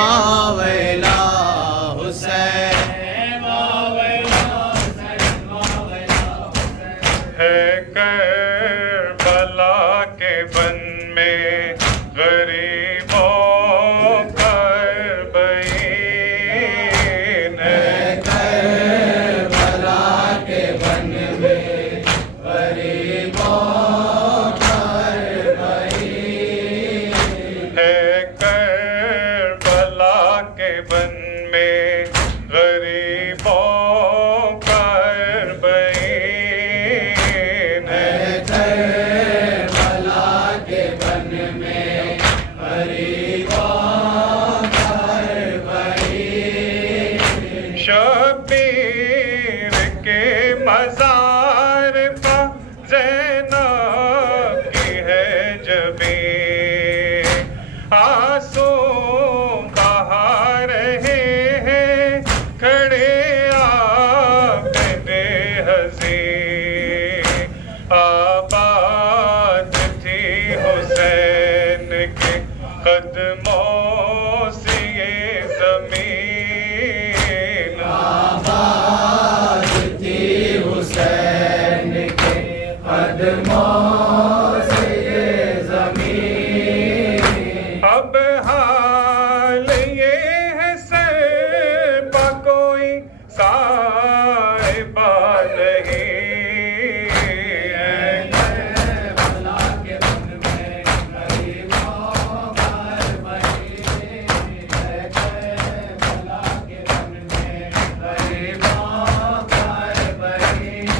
वावेला हुसैन है करबला के बन में गरीबों का बईन है करबला के बन में गरीबों का बईन है करबला के बन में गरीबों का बईन है करबला के बन में गरीबों का बईन शबीर के मज़ार पर ज़ैनब की है जबी आंसू बहा रहे हैं खड़े आबदे हज़ी आबाद थी हुसैन के कदमों से ये ज़मीन आबाद थी हुसैन के कदमों से ये ज़मीन अब हाल ये है सर पा कोई साहिबा नहीं है करबला के बन में गरीबों का बईन है करबला के बन में गरीबों का बईन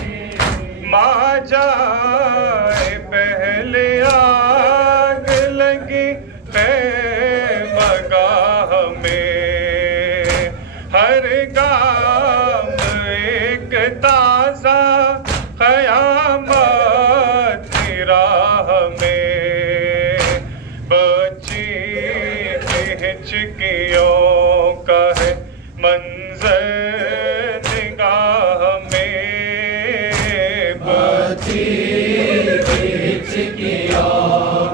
माँ जाए पहले आग लगी मगाह में हर गाम एक ताज़ा क़यामत की राह में बची हिचकियों का है मंजर निगाह में बची हिचकियों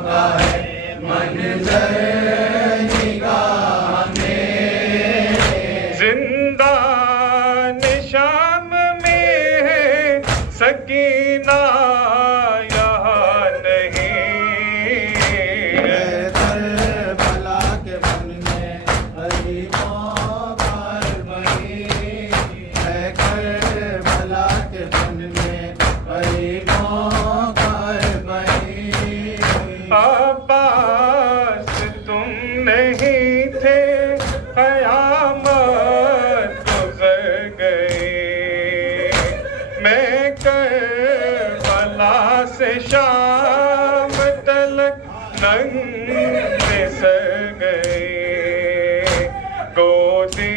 का है मंजर निगाह में जिंदान शाम में है सकीना यहाँ नहीं है करबला के बन में गरीबों का बईन है करबला के बन में गरीबों का बईन अब्बास तुम नहीं थे क़यामत गुज़र गई मैं करबला से शाम तलक नंगे सर गई गोदी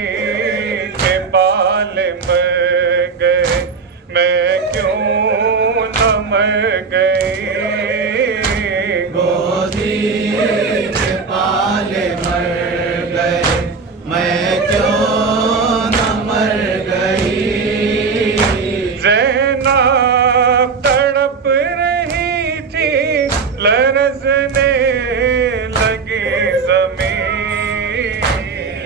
के बाल मर गए मैं क्यों न मर गई गोदी के पाले मर गए मैं क्यों न मर गई ज़ैनब तड़प रही थी लरज़ने लगी ज़मीन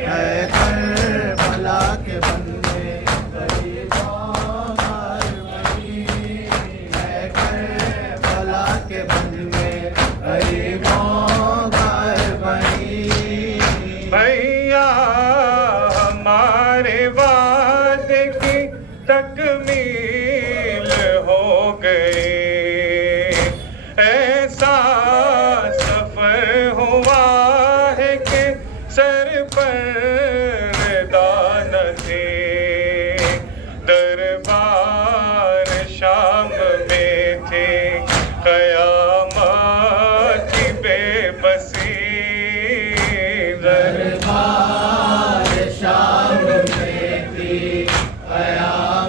है करबला के बन में गरीबों का बईन है करबला के बन में गरीबों का बईन भैया हमारे वादे की तकमील हो गई ऐसा सफर हुआ है कि सर पर दान थे दरबार शाम में थे क़यामत की बेबसी दरबार शाम में थी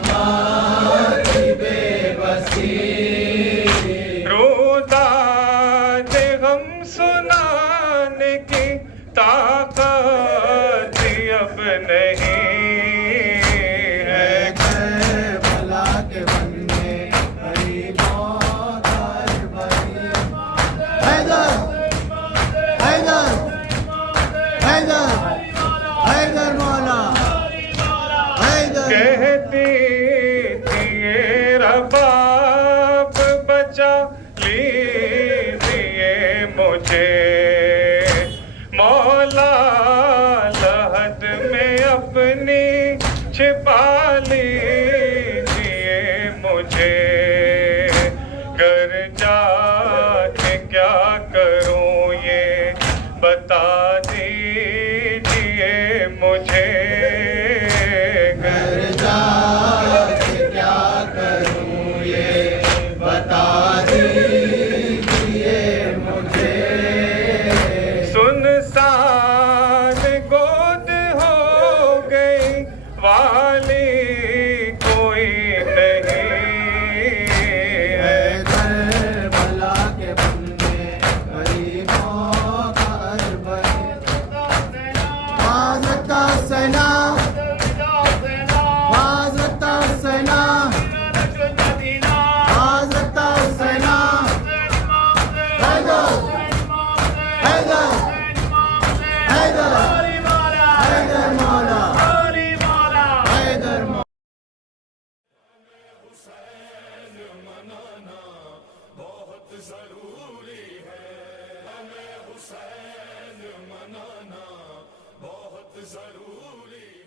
क़यामत की बेबसी रोदाद गम सुनाने की ताकत अब नहीं है करबला के बन में गरीबों का बईन हैदर हैदर हैदर अपनी छिपा लीजिए मुझे, घर जाके क्या करूं ये बता दीजिए मुझे। घर जाके क्या करूं ये बता दीजिए मुझे। सुनसान गोद हो गई वाली कोई नहीं है। करबला के बंदे गरीबों का अरबरी। वाज़ता सेना, वाज़ता सेना, वाज़ता सेना। हैदर, हैदर, हैदर, हैदर मौला, हैदर मौला। बहुत जरूरी